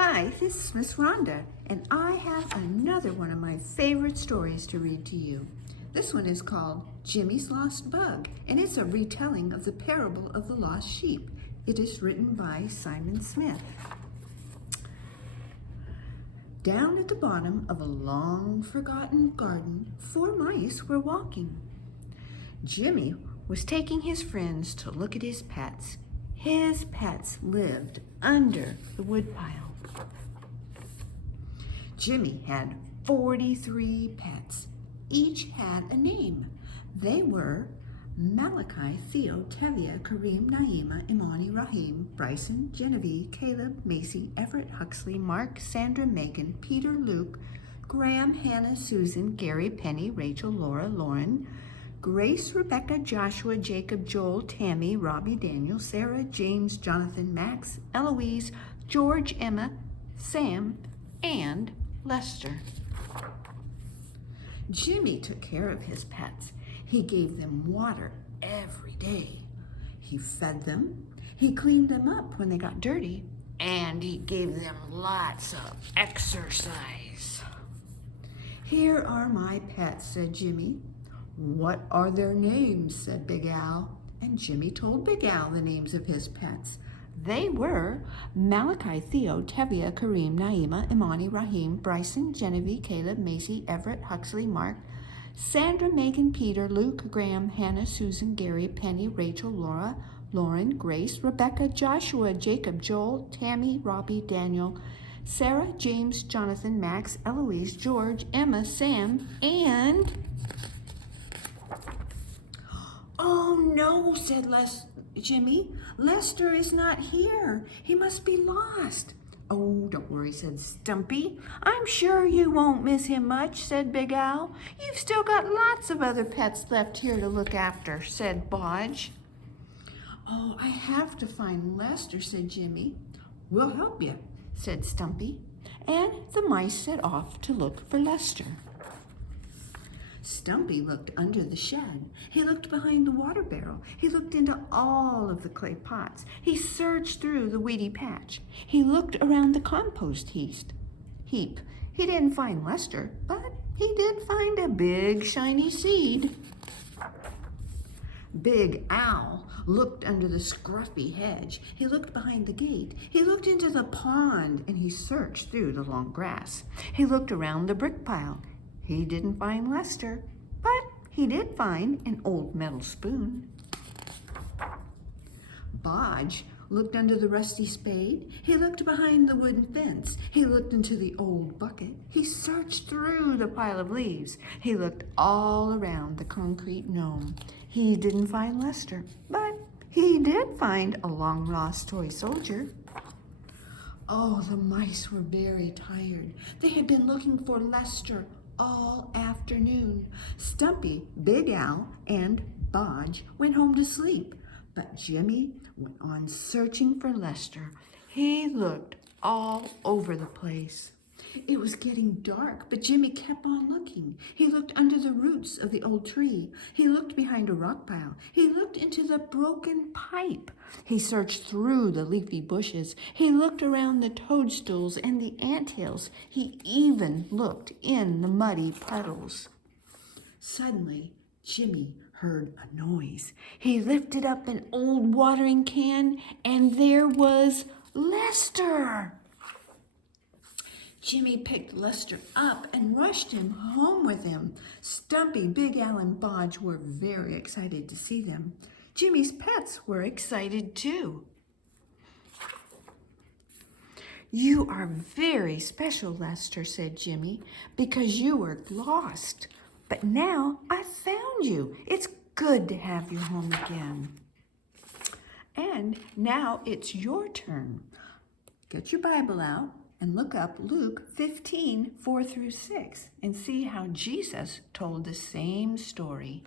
Hi, this is Miss Rhonda, and I have another one of my favorite stories to read to you. This one is called Jimmy's Lost Bug, and it's a retelling of the parable of the lost sheep. It is written by Simon Smith. Down at the bottom of a long-forgotten garden, 4 mice were walking. Jimmy was taking his friends to look at his pets. His pets lived under the woodpile. Jimmy had 43 pets. Each had a name. They were Malachi, Theo, Tevye, Kareem, Naima, Imani, Rahim, Bryson, Genevieve, Caleb, Macy, Everett, Huxley, Mark, Sandra, Megan, Peter, Luke, Graham, Hannah, Susan, Gary, Penny, Rachel, Laura, Lauren, Grace, Rebecca, Joshua, Jacob, Joel, Tammy, Robbie, Daniel, Sarah, James, Jonathan, Max, Eloise, George, Emma, Sam, and Lester. Jimmy took care of his pets. He gave them water every day. He fed them, he cleaned them up when they got dirty, and he gave them lots of exercise. "Here are my pets," said Jimmy. "What are their names?" said Big Al. And Jimmy told Big Al the names of his pets. They were Malachi, Theo, Tevye, Kareem, Naima, Imani, Rahim, Bryson, Genevieve, Caleb, Macy, Everett, Huxley, Mark, Sandra, Megan, Peter, Luke, Graham, Hannah, Susan, Gary, Penny, Rachel, Laura, Lauren, Grace, Rebecca, Joshua, Jacob, Joel, Tammy, Robbie, Daniel, Sarah, James, Jonathan, Max, Eloise, George, Emma, Sam, and... "Oh no," said Jimmy. "Lester is not here. He must be lost." "Oh, don't worry," said Stumpy. "I'm sure you won't miss him much," said Big Al. "You've still got lots of other pets left here to look after," said Bodge. "Oh, I have to find Lester," said Jimmy. "We'll help you," said Stumpy. And the mice set off to look for Lester. Stumpy looked under the shed. He looked behind the water barrel. He looked into all of the clay pots. He searched through the weedy patch. He looked around the compost heap. He didn't find Lester, but he did find a big shiny seed. Big Al looked under the scruffy hedge. He looked behind the gate. He looked into the pond, and he searched through the long grass. He looked around the brick pile. He didn't find Lester, but he did find an old metal spoon. Bodge looked under the rusty spade. He looked behind the wooden fence. He looked into the old bucket. He searched through the pile of leaves. He looked all around the concrete gnome. He didn't find Lester, but he did find a long-lost toy soldier. Oh, the mice were very tired. They had been looking for Lester all afternoon. Stumpy, Big Al, and Bodge went home to sleep, but Jimmy went on searching for Lester. He looked all over the place. It was getting dark, but Jimmy kept on looking. He looked under the roots of the old tree. He looked behind a rock pile. He looked into the broken pipe. He searched through the leafy bushes. He looked around the toadstools and the anthills. He even looked in the muddy puddles. Suddenly, Jimmy heard a noise. He lifted up an old watering can, and there was Lester. Jimmy picked Lester up and rushed him home with him. Stumpy, Big Al, and Bodge were very excited to see them. Jimmy's pets were excited too. "You are very special, Lester," said Jimmy, "because you were lost. But now I found you. It's good to have you home again. And now it's your turn. Get your Bible out and look up Luke 15:4-6 and see how Jesus told the same story."